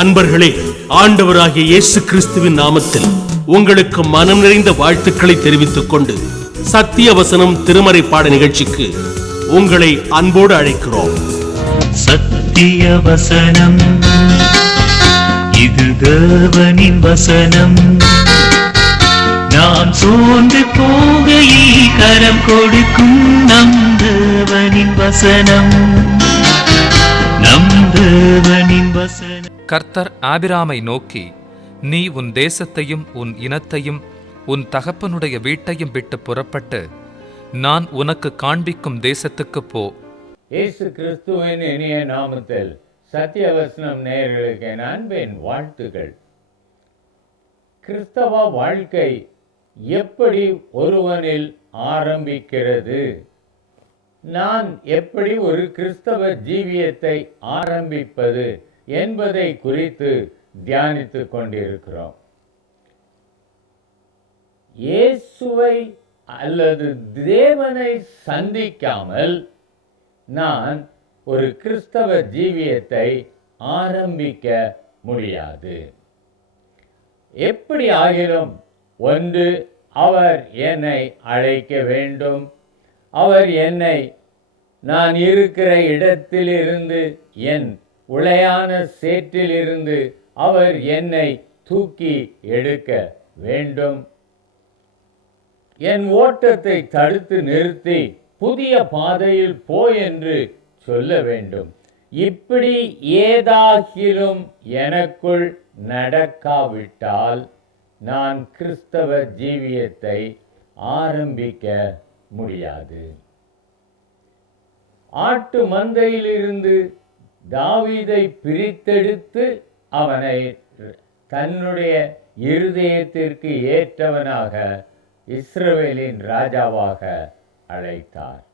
அன்பர்களே, ஆண்டவராகிய இயேசு கிறிஸ்துவின் நாமத்தில் உங்களுக்கு மனம் நிறைந்த வாழ்த்துக்களை தெரிவித்துக் கொண்டு சத்திய வசனம் திருமறை பாட நிகழ்ச்சிக்கு உங்களை அன்போடு அழைக்கிறோம். சத்திய வசனம், இது தேவனின் வசனம். நாம் சோர்ந்து போகையில் கரம் கொடுக்கும் நம் தேவனின் வசனம், நம் தேவனின் வசனம். கர்த்தர் ஆபிராமை நோக்கி, நீ உன் தேசத்தையும் உன் இனத்தையும் உன் தகப்பனுடைய வீட்டையும் விட்டு புறப்பட்டு நான் உனக்கு காண்பிக்கும் தேசத்துக்கு போ. இயேசு கிறிஸ்துவின் இனிய நாமத்தில் சத்தியவசனம் நேயர்களுக்கு என் அன்பின் வாழ்த்துகள். கிறிஸ்தவ வாழ்க்கை எப்படி ஒருவனில் ஆரம்பிக்கிறது? நான் எப்படி ஒரு கிறிஸ்தவ ஜீவியத்தை ஆரம்பிப்பது என்பதை குறித்து தியானித்துக் கொண்டிருக்கிறோம். இயேசுவை அல்லது தேவனை சந்திக்காமல் நான் ஒரு கிறிஸ்தவ ஜீவியத்தை ஆரம்பிக்க முடியாது. எப்படி ஆகிலும் ஒன்று, அவர் என்னை அழைக்க வேண்டும். அவர் என்னை நான் இருக்கிற இடத்திலிருந்து, என் உளையான சேற்றிலிருந்து அவர் என்னை தூக்கி எடுக்க வேண்டும். என் ஓட்டத்தை தடுத்து நிறுத்தி புதிய பாதையில் போ என்று சொல்ல வேண்டும். இப்படி ஏதாகிலும் எனக்குள் நடக்காவிட்டால் நான் கிறிஸ்தவ ஜீவியத்தை ஆரம்பிக்க முடியாது. ஆட்டு மந்தையிலிருந்து தாவீதை பிரித்தெடுத்து அவனை தன்னுடைய இருதயத்திற்கு ஏற்றவனாக இஸ்ரவேலின் ராஜாவாக அழைத்தார்.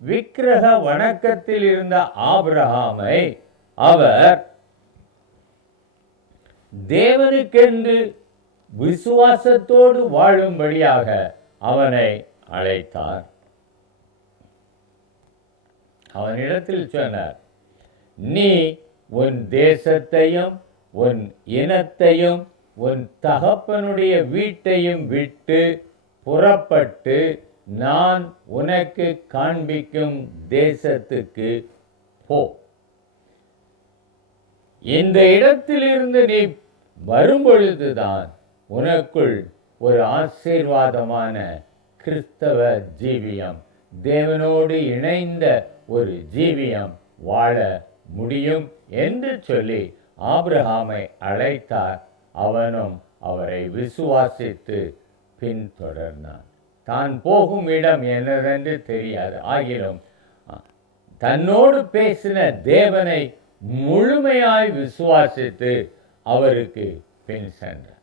விக்கிரக வணக்கத்தில் இருந்த ஆபிரகாமை அவர் தேவனுக்கென்று விசுவாசத்தோடு வாழும்படியாக அவனை அழைத்தார். அவனிடத்தில் சொன்னார், நீ உன் தேசத்தையும் உன் இனத்தையும் உன் தகப்பனுடைய வீட்டையும் விட்டு புறப்பட்டு நான் உனக்கு காண்பிக்கும் தேசத்துக்கு போ. இந்த இடத்திலிருந்து நீ வரும்பொழுதுதான் உனக்குள் ஒரு ஆசீர்வாதமான கிறிஸ்தவ ஜீவியம், தேவனோடு இணைந்த ஒரு ஜீவியம் வாழ முடியும் என்று சொல்லி ஆபிரகாமை அழைத்தார். அவனும் அவரை விசுவாசித்து பின்தொடர்ந்தான். தான் போகும் இடம் என்னதென்று தெரியாது. ஆகிலும் தன்னோடு பேசின தேவனை முழுமையாய் விசுவாசித்து அவருக்கு பின் சென்றார்.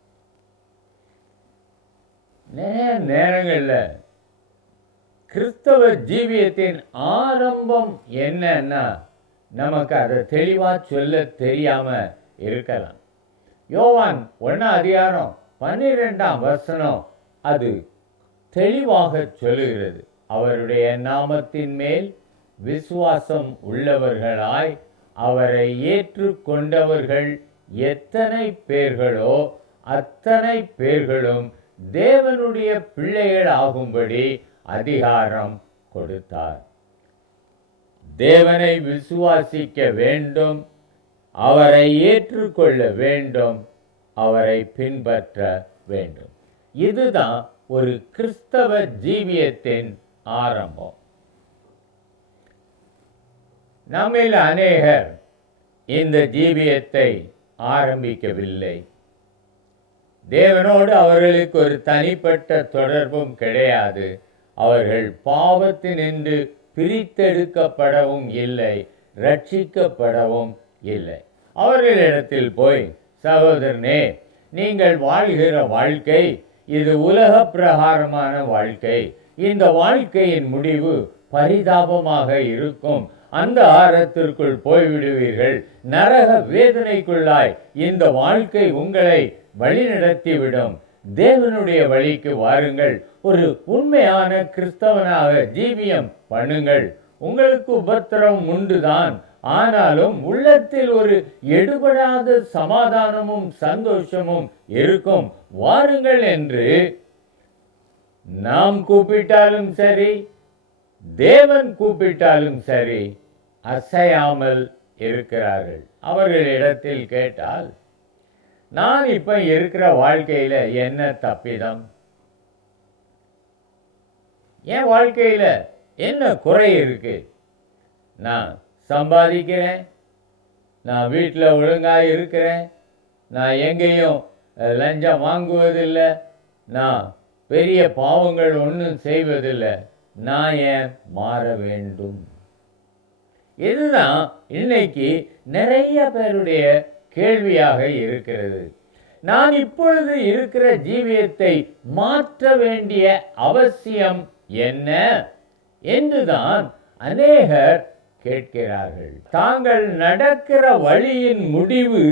நிறைய நேரங்களில் கிறிஸ்தவ ஜீவியத்தின் ஆரம்பம் என்னன்னா நமக்கு அதை தெளிவாக சொல்ல தெரியாம இருக்கலாம். யோவான் 1:12 அது தெளிவாக சொல்லுகிறது. அவருடைய நாமத்தின் மேல் விசுவாசம் உள்ளவர்களாய் அவரை ஏற்றுக்கொண்டவர்கள் எத்தனை பேர்களோ அத்தனை பேர்களும் தேவனுடைய பிள்ளைகள் ஆகும்படி அதிகாரம் கொடுத்தார். தேவனை விசுவாசிக்க வேண்டும், அவரை ஏற்றுக்கொள்ள வேண்டும், அவரை பின்பற்ற வேண்டும். இதுதான் ஒரு கிறிஸ்தவ ஜீவியத்தின் ஆரம்பம். நம்மில் அநேகர் இந்த ஜீவியத்தை ஆரம்பிக்கவில்லை. தேவனோடு அவர்களுக்கு ஒரு தனிப்பட்ட தொடர்பும் கிடையாது. அவர்கள் பாவத்தினின்று பிரித்தெடுக்கப்படவும் இல்லை, ரட்சிக்கப்படவும் இல்லை. அவர்களிடத்தில் போய், சகோதரனே, நீங்கள் வாழ்கிற வாழ்க்கை இது உலக பிரகாரமான வாழ்க்கை. இந்த வாழ்க்கையின் முடிவு பரிதாபமாக இருக்கும். அந்த ஆரத்திற்குள் போய்விடுவீர்கள். நரக வேதனைக்குள்ளாய் இந்த வாழ்க்கை உங்களை வழிநடத்திவிடும். தேவனுடைய வழிக்கு வாருங்கள். ஒரு உண்மையான கிறிஸ்தவனாக ஜீவியம் பண்ணுங்கள். உங்களுக்கு உபத்திரம் உண்டுதான், ஆனாலும் உள்ளத்தில் ஒரு எடுபடாத சமாதானமும் சந்தோஷமும் இருக்கும். வாருங்கள் என்று நாம் கூப்பிட்டாலும் சரி, தேவன் கூப்பிட்டாலும் சரி, அசையாமல் இருக்கிறார்கள். அவர்களிடத்தில் கேட்டால், நான் இப்ப இருக்கிற வாழ்க்கையில என்ன தப்பிதம், என் வாழ்க்கையில என்ன குறை இருக்கு, நான் சம்பாதிக்கிறேன், நான் வீட்டில் ஒழுங்காக இருக்கிறேன், நான் எங்கேயும் லஞ்சம் வாங்குவதில்லை, நான் பெரிய பாவங்கள் ஒன்றும் செய்வதில்லை, நான் ஏன் மாற வேண்டும்? இதுதான் இன்னைக்கு நிறைய பேருடைய கேள்வியாக இருக்கிறது. நான் இப்பொழுது இருக்கிற ஜீவியத்தை மாற்ற வேண்டிய அவசியம் என்ன என்றுதான் அநேகர் கேட்கிறார்கள். தாங்கள் நடக்கிற வழியின் முடிவு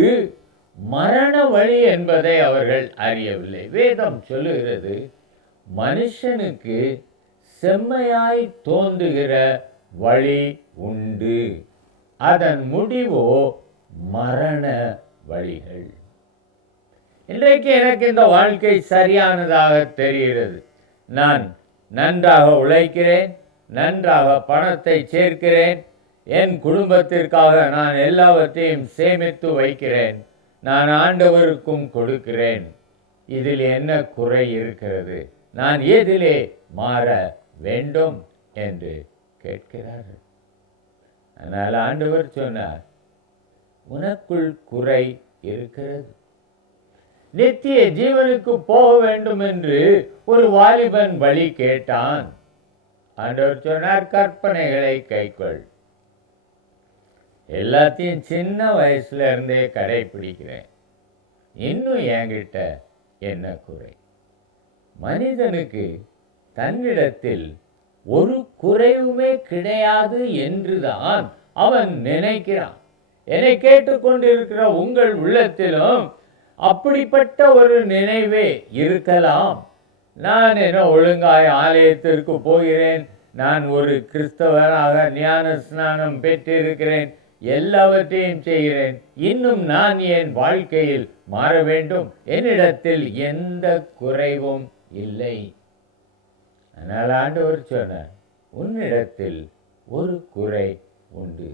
மரண வழி என்பதை அவர்கள் அறியவில்லை. வேதம் சொல்லுகிறது, மனுஷனுக்கு செம்மையாய் தோன்றுகிற வழி உண்டு, அதன் முடிவோ மரண வழிகள். இன்றைக்கு எனக்கு இந்த வாழ்க்கை சரியானதாக தெரிகிறது. நான் நன்றாக உழைக்கிறேன், நன்றாக பணத்தை சேர்க்கிறேன், என் குடும்பத்திற்காக நான் எல்லாவற்றையும் சேமித்து வைக்கிறேன், நான் ஆண்டவருக்கும் கொடுக்கிறேன். இதில் என்ன குறை இருக்கிறது? நான் எதிலே மாற வேண்டும் என்று கேட்கிறார்கள். ஆனால் ஆண்டவர் சொன்னார், உனக்குள் குறை இருக்கிறது. நித்திய ஜீவனுக்கு போக வேண்டும் என்று ஒரு வாலிபன் வழி கேட்டான். ஆண்டவர் சொன்னார், கற்பனைகளை கைக்கொள். எல்லாத்தையும் சின்ன வயசுல இருந்தே கடைபிடிக்கிறேன், இன்னும் என்கிட்ட என்ன குறை? மனிதனுக்கு தன்னிடத்தில் ஒரு குறைவுமே கிடையாது என்றுதான் அவன் நினைக்கிறான். என்னை கேட்டுக்கொண்டிருக்கிற உங்கள் உள்ளத்திலும் அப்படிப்பட்ட ஒரு நினைவே இருக்கலாம். நான் என்ன ஒழுங்காய் ஆலயத்திற்கு போகிறேன், நான் ஒரு கிறிஸ்தவராக ஞான ஸ்நானம் பெற்றிருக்கிறேன், எல்லாவற்றையும் செய்கிறேன், இன்னும் நான் என் வாழ்க்கையில் மாற வேண்டும், என்னிடத்தில் எந்த குறைவும் இல்லை. ஆனால் ஆண்டவர் சொன்னார், உன்னிடத்தில் ஒரு குறை உண்டு.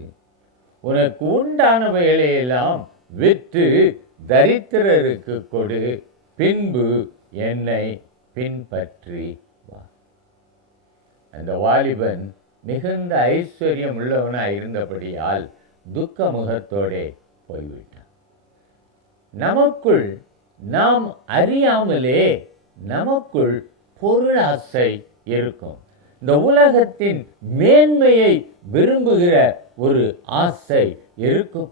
உனக்கு உண்டானவைகளையெல்லாம் விற்று தரித்திரருக்கு கொடு, பின்பு என்னை பின்பற்றி வா. அந்த வாலிபன் மிகுந்த ஐஸ்வர்யம் உள்ளவனாய் இருந்தபடியால் துக்க முகத்தோடே போய்விட்டான். நமக்குள் நாம் அறியாமலே நமக்குள் பொருளாசை இருக்கும். இந்த உலகத்தின் மேன்மையை விரும்புகிற ஒரு ஆசை இருக்கும்.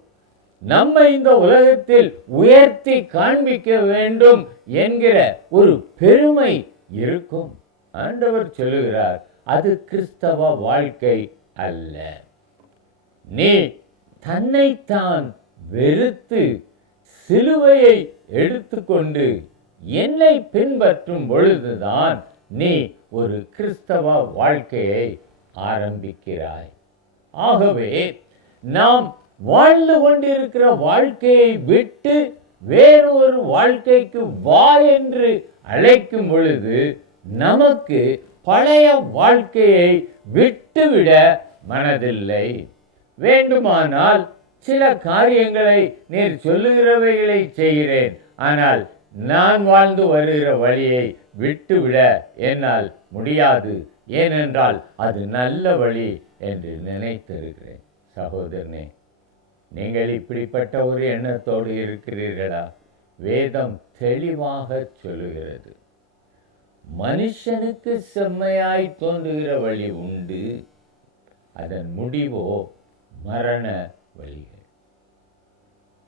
நம்மை இந்த உலகத்தில் உயர்த்தி காண்பிக்க வேண்டும் என்கிற ஒரு பெருமை இருக்கும். ஆண்டவர் சொல்லுகிறார், அது கிறிஸ்தவ வாழ்க்கை அல்ல. நீ தன்னைத்தான் வெறுத்து சிலுவையை எடுத்துக்கொண்டு என்னை பின்பற்றும் பொழுதுதான் நீ ஒரு கிறிஸ்தவ வாழ்க்கையை ஆரம்பிக்கிறாய். ஆகவே நாம் வாழ்ந்து கொண்டிருக்கிற வாழ்க்கையை விட்டு வேறொரு வாழ்க்கைக்கு வா என்று அழைக்கும் பொழுது நமக்கு பழைய வாழ்க்கையை விட்டுவிட மனதில்லை. வேண்டுமானால் சில காரியங்களை நீர் சொல்லுகிறவைகளை செய்கிறேன், ஆனால் நான் வாழ்ந்து வருகிற வழியை விட்டுவிட என்னால் முடியாது, ஏனென்றால் அது நல்ல வழி என்று நினைத்திருக்கிறேன். சகோதரனே, நீங்கள் இப்படிப்பட்ட ஒரு எண்ணத்தோடு இருக்கிறீர்களா? வேதம் தெளிவாக சொல்லுகிறது, மனுஷனுக்கு செம்மையாய் தோன்றுகிற வழி உண்டு, அதன் முடிவோ மரண வழிகள்.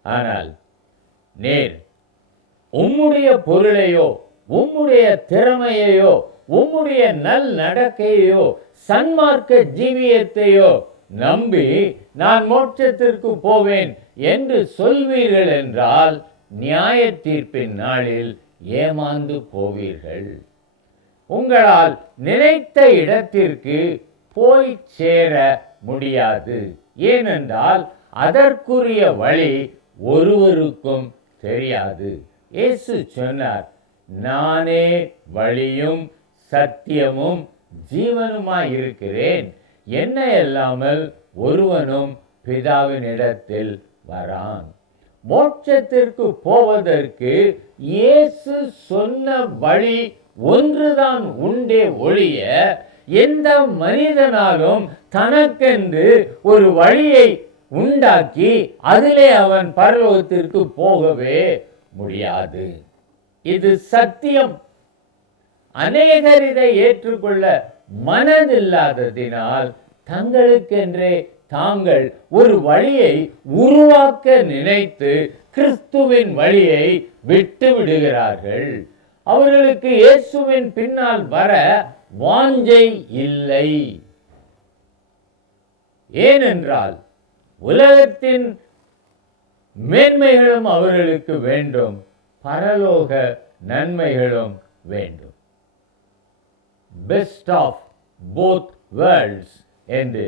ஆனால் நேர் உம்முடைய பொருளையோ உம்முடைய திறமையையோ உம்முடைய நல் நடக்கையோ சன்மார்க்க ஜீவியத்தையோ நம்பி நான் மோட்சத்திற்கு போவேன் என்று சொல்வீர்கள் என்றால் நியாய தீர்ப்பின் நாளில் ஏமாந்து போவீர்கள். உங்களால் நினைத்த இடத்திற்கு போய் சேர முடியாது. ஏனென்றால் அதற்குரிய வழி ஒருவருக்கும் தெரியாது. இயேசு சொன்னார், நானே வழியும் சத்தியமும் ஜீவனுமாய் இருக்கிறேன், என்னை அல்லாமல் ஒருவனும் பிதாவினிடத்தில் வரான். மோட்சத்திற்கு போவதற்கு இயேசு சொன்ன வழி ஒன்றுதான் உண்டே ஒழிய எந்த மனிதனாலும் தனக்கென்று ஒரு வழியை உண்டாக்கி அதிலே அவன் பரலோகத்திற்கு போகவே முடியாது. இது சத்தியம். அநேகர் இதை ஏற்றுக்கொள்ள மனதில்லாததினால் தங்களுக்கென்றே தாங்கள் ஒரு வழியை உருவாக்க நினைத்து கிறிஸ்துவின் வழியை விட்டு விடுகிறார்கள். அவர்களுக்கு இயேசுவின் பின்னால் வர வாஞ்சை இல்லை. ஏனென்றால் உலகத்தின் மேன்மைகளும் அவர்களுக்கு வேண்டும், பரலோக நன்மைகளும் வேண்டும். பெஸ்ட் ஆஃப் போத் வேர்ல்ட்ஸ் என்று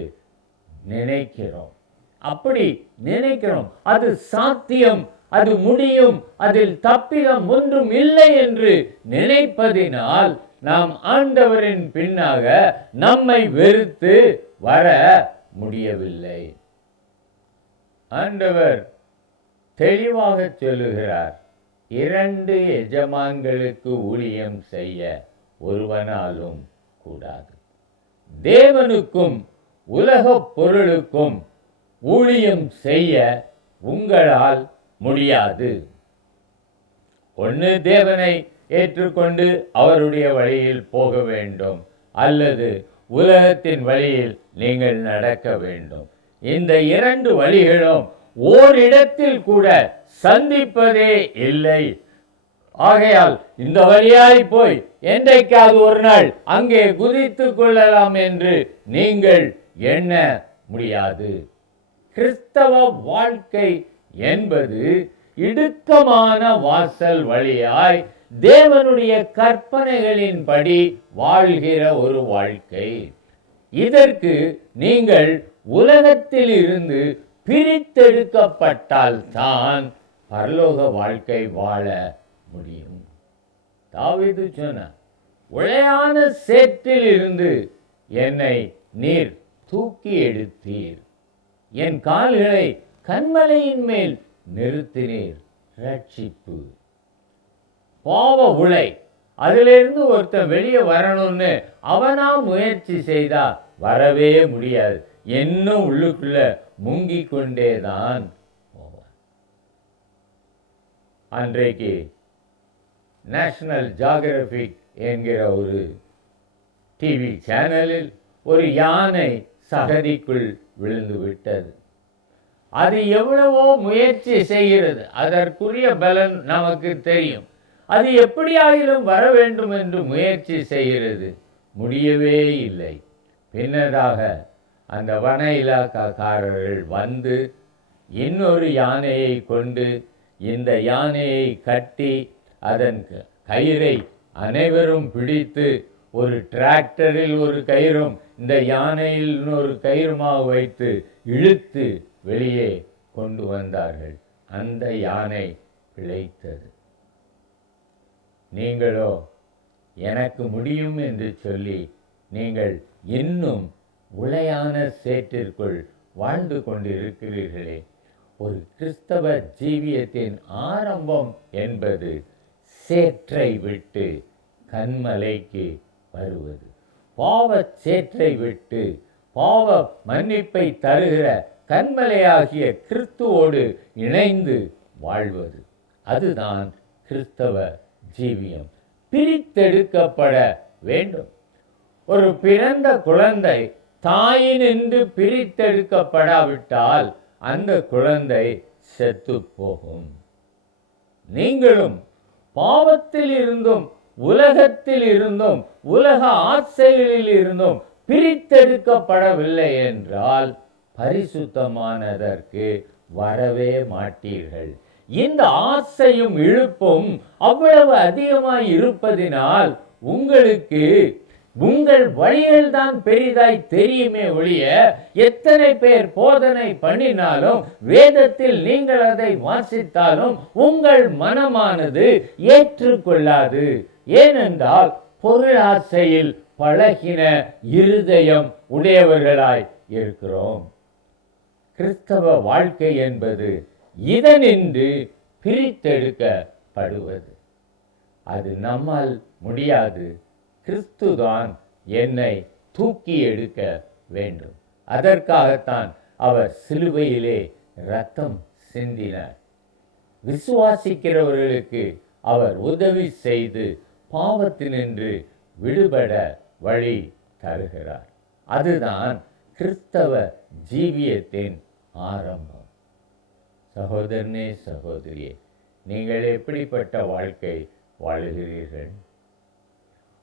நினைக்கிறோம். அப்படி நினைக்கிறோம். அது சாத்தியம், அது முடியும், அதில் தப்பிதம் ஒன்றும் இல்லை என்று நினைப்பதினால் நாம் ஆண்டவரின் பின்னாக நம்மை வெறுத்து வர முடியவில்லை. ஆண்டவர் தெளிவாக சொல்லுகிறார், 2 எஜமான்களுக்கு ஊழியம் செய்ய ஒருவனாலும் கூடாது. தேவனுக்கும் உலக பொருளுக்கும் ஊழியம் செய்ய உங்களால் முடியாது. ஒன்று தேவனை ஏற்றுக்கொண்டு அவருடைய வழியில் போக வேண்டும், அல்லது உலகத்தின் வழியில் நீங்கள் நடக்க வேண்டும். இந்த 2 வழிகளும் ஓரிடத்தில் கூட சந்திப்பதே இல்லை. ஆகையால் இந்த வழியாய் போய் என்றைக்காவது ஒரு நாள் அங்கே குதித்து கொள்ளலாம் என்று நீங்கள் எண்ண முடியாது. கிறிஸ்தவ வாழ்க்கை என்பது இடுக்கமான வாசல் வழியாய் தேவனுடைய கற்பனைகளின்படி வாழ்கிற ஒரு வாழ்க்கை. இதற்கு நீங்கள் உலகத்தில் இருந்து பிரித்தெடுக்கப்பட்டால் தான் பரலோக வாழ்க்கை வாழ முடியும். தாவீது சொன்னார், உளையான சேற்றில் இருந்து என்னை நீர் தூக்கி எடுத்தீர், என் கால்களை கன்மலையின் மேல் நிறுத்தினீர். ரட்சிப்பு, பாவ உளை, அதிலிருந்து ஒருத்தன் வெளியே வரணும்னு அவனா முயற்சி செய்தா வரவே முடியாது. இன்னும் உள்ளுக்குள்ள முங்கி கொண்டேதான் போவான். அன்றைக்கு நேஷனல் ஜியோகிராபிக் என்கிற ஒரு டிவி சேனலில் ஒரு யானை சகதிக்குள் விழுந்து விட்டது. அது எவ்வளவோ முயற்சி செய்கிறது, அதற்குரிய பலன் நமக்கு தெரியும். அது எப்படியாயிலும் வர வேண்டும் என்று முயற்சி செய்கிறது, முடியவே இல்லை. பின்னதாக அந்த வன இலாக்காரர்கள் வந்து இன்னொரு யானையை கொண்டு இந்த யானையை கட்டி அதன் கயிறை அனைவரும் பிடித்து ஒரு டிராக்டரில் ஒரு கயிறும் இந்த யானையில் இன்னொரு கயிறுமாக வைத்து இழுத்து வெளியே கொண்டு வந்தார்கள். அந்த யானை பிழைத்தது. நீங்களோ எனக்கு முடியும் என்று சொல்லி நீங்கள் இன்னும் உளையான சேற்றிற்குள் வாழ்ந்து கொண்டிருக்கிறீர்களே. ஒரு கிறிஸ்தவ ஜீவியத்தின் ஆரம்பம் என்பது சேற்றை விட்டு கன்மலைக்கு வருவது, பாவ சேற்றை விட்டு பாவ மன்னிப்பை தருகிற கன்மலையாகிய கிறிஸ்துவோடு இணைந்து வாழ்வது. அதுதான் கிறிஸ்தவ ஜீவியம். பிரித்தெடுக்கப்பட வேண்டும். ஒரு பிறந்த குழந்தை தாயினின்று பிரித்தெடுக்கப்படாவிட்டால் அந்த குழந்தை செத்து போகும். நீங்களும் பாவத்தில் இருந்தும் உலகத்தில் இருந்தும் உலக ஆசைகளில் இருந்தும் பிரித்தெடுக்கப்படவில்லை என்றால் பரிசுத்தமானதற்கு வரவே மாட்டீர்கள். இந்த ஆசையும் இழுப்பும் அவ்வளவு அதிகமாய் இருப்பதினால் உங்களுக்கு உங்கள் வழிகள் தான் பெரிதாய் தெரியுமே ஒழிய எத்தனை பேர் போதனை பண்ணினாலும் வேதத்தில் நீங்கள் அதை வாசித்தாலும் உங்கள் மனமானது ஏற்றுக்கொள்ளாது. ஏனென்றால் பொருளாசையில் பழகின இருதயம் உடையவர்களாய் இருக்கிறோம். கிறிஸ்தவ வாழ்க்கை என்பது இதனின்று பிரித்தெடுக்கப்படுவது. அது நம்மால் முடியாது. கிறிஸ்துதான் என்னை தூக்கி எடுக்க வேண்டும். அதற்காகத்தான் அவர் சிலுவையிலே இரத்தம் சிந்தினார். விசுவாசிக்கிறவர்களுக்கு அவர் உதவி செய்து பாவத்தினின்று விடுபட வழி தருகிறார். அதுதான் கிறிஸ்தவ ஜீவியத்தின் ஆரம்பம். சகோதரனே, சகோதரியே, நீங்கள் எப்படிப்பட்ட வாழ்க்கை வாழ்கிறீர்கள்?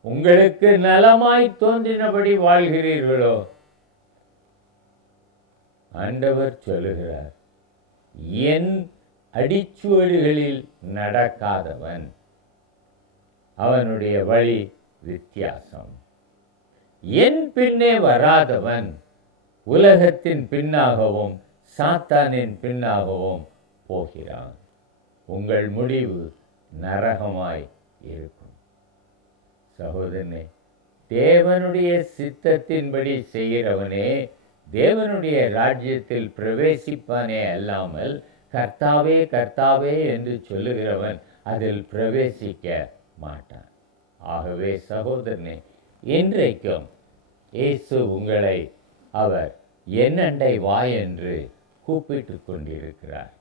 உங்களுக்கு நலமாய் தோன்றினபடி வாழ்கிறீர்களோ? ஆண்டவர் சொல்லுகிறார், என் அடிச்சுவடுகளில் நடக்காதவன் அவனுடைய வழி வித்தியாசம். என் பின்னே வராதவன் உலகத்தின் பின்னாகவும் சாத்தானின் பின்னாகவும் போகிறான். உங்கள் முடிவு நரகமாய் இருக்கும். சகோதரனே, தேவனுடைய சித்தத்தின்படி செய்கிறவனே தேவனுடைய ராஜ்யத்தில் பிரவேசிப்பானே அல்லாமல் கர்த்தாவே கர்த்தாவே என்று சொல்லுகிறவன் அதில் பிரவேசிக்க மாட்டான். ஆகவே சகோதரனே, இன்றைக்கும் இயேசு உங்களை அவர் என்னண்டை வா என்று கூப்பிட்டு கொண்டிருக்கிறார்.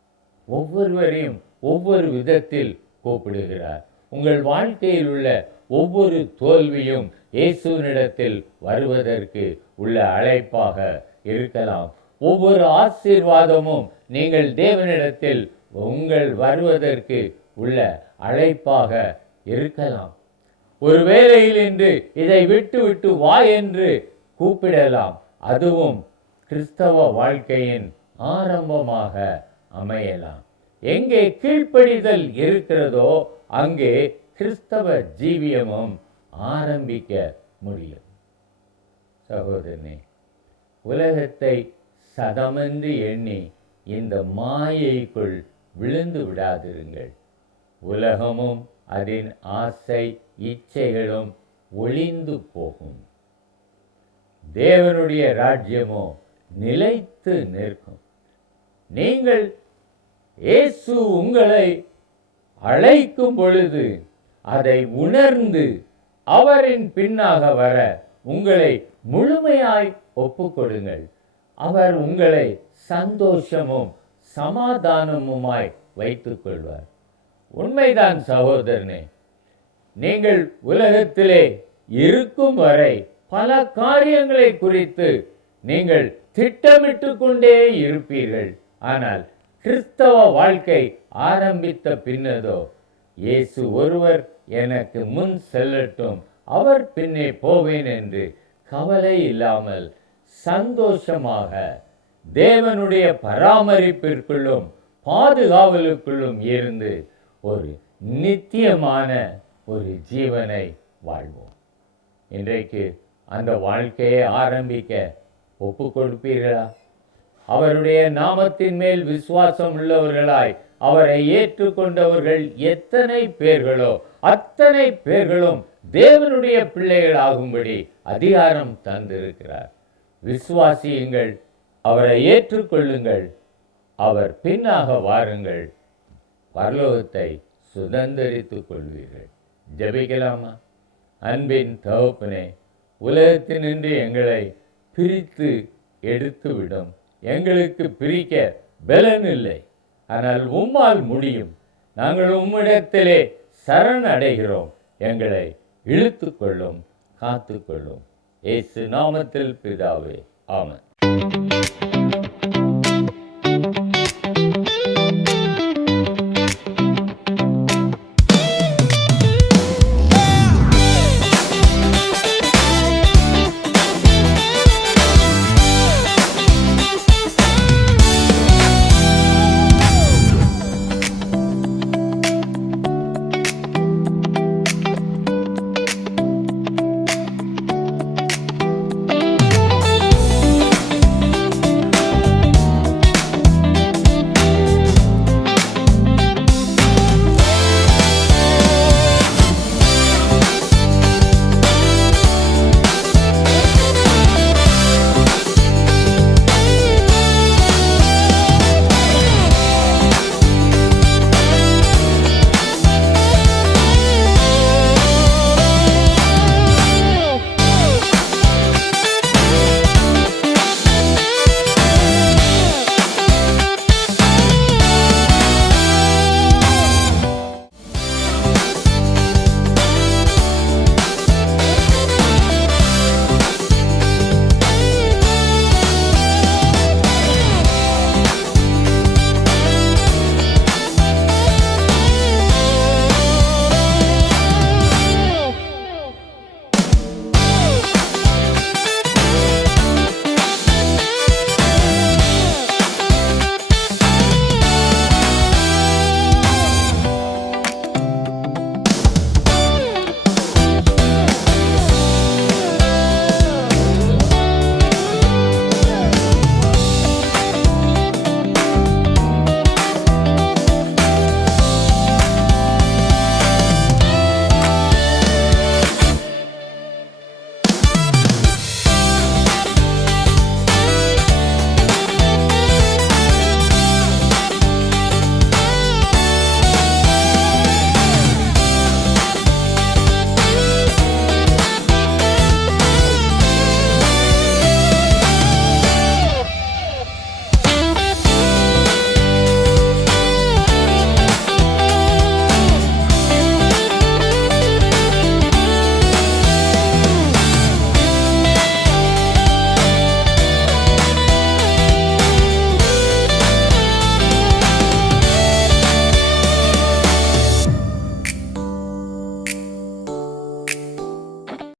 ஒவ்வொருவரையும் ஒவ்வொரு விதத்தில் கூப்பிடுகிறார். உங்கள் வாழ்க்கையில் உள்ள ஒவ்வொரு தோல்வியும் இயேசுவினிடத்தில் வருவதற்கு உள்ள அழைப்பாக இருக்கலாம். ஒவ்வொரு ஆசீர்வாதமும் நீங்கள் தேவனிடத்தில் உங்கள் வருவதற்கு உள்ள அழைப்பாக இருக்கலாம். ஒரு வேளையில் இன்று இதை விட்டு விட்டு வா என்று கூப்பிடலாம். அதுவும் கிறிஸ்தவ வாழ்க்கையின் ஆரம்பமாக அமையலாம். எங்கே கீழ்ப்படிதல் இருக்கிறதோ அங்கே கிறிஸ்தவ ஜீவியமும் ஆரம்பிக்க முடியும். சகோதரனே, உலகத்தை சதமென்று எண்ணி இந்த மாயைக்குள் விழுந்து விடாதிருங்கள். உலகமும் அதன் ஆசை இச்சைகளும் ஒளிந்து போகும். தேவனுடைய ராஜ்யமோ நிலைத்து நிற்கும். நீங்கள் இயேசு உங்களை அழைக்கும் பொழுது அதை உணர்ந்து அவரின் பின்னாக வர உங்களை முழுமையாய் ஒப்புக்கொடுங்கள். அவர் உங்களை சந்தோஷமும் சமாதானமுமாய் வைத்துக் கொள்வார். உண்மைதான் சகோதரனே, நீங்கள் உலகத்திலே இருக்கும் வரை பல காரியங்களை குறித்து நீங்கள் திட்டமிட்டு கொண்டே இருப்பீர்கள். ஆனால் கிறிஸ்தவ வாழ்க்கை ஆரம்பித்த பின்னதோ, இயேசு ஒருவர் எனக்கு முன் செல்லட்டும், அவர் பின்னே போவேன் என்று கவலை இல்லாமல் சந்தோஷமாக தேவனுடைய பராமரிப்பிற்குள்ளும் பாதுகாவலுக்குள்ளும் இருந்து ஒரு நித்தியமான ஒரு ஜீவனை வாழ்வோம். இன்றைக்கு அந்த வாழ்க்கையை ஆரம்பிக்க ஒப்பு கொடுப்பீர்களா? அவருடைய நாமத்தின் மேல் விசுவாசம் உள்ளவர்களாய் அவரை ஏற்றுக்கொண்டவர்கள் எத்தனை பேர்களோ அத்தனை பேர்களும் தேவனுடைய பிள்ளைகள் ஆகும்படி அதிகாரம் தந்திருக்கிறார். விசுவாசியுங்கள், அவரை ஏற்றுக்கொள்ளுங்கள், அவர் பின்னாக வாருங்கள், பரலோகத்தை சுதந்தரித்துக் கொள்வீர்கள். ஜெபிக்கலாமா? அன்பின் தகப்பனே, உலகத்தினின்று எங்களை பிரித்து எடுத்துவிடும். எங்களுக்கு பிரிக்க பலன் இல்லை, ஆனால் உம்மால் முடியும். நாங்கள் உம்மிடத்திலே சரணடைகிறோம். எங்களை இழுத்துக்கொள்ளும், காத்துக்கொள்ளும். இயேசு நாமத்தில் பிதாவே, ஆமென்.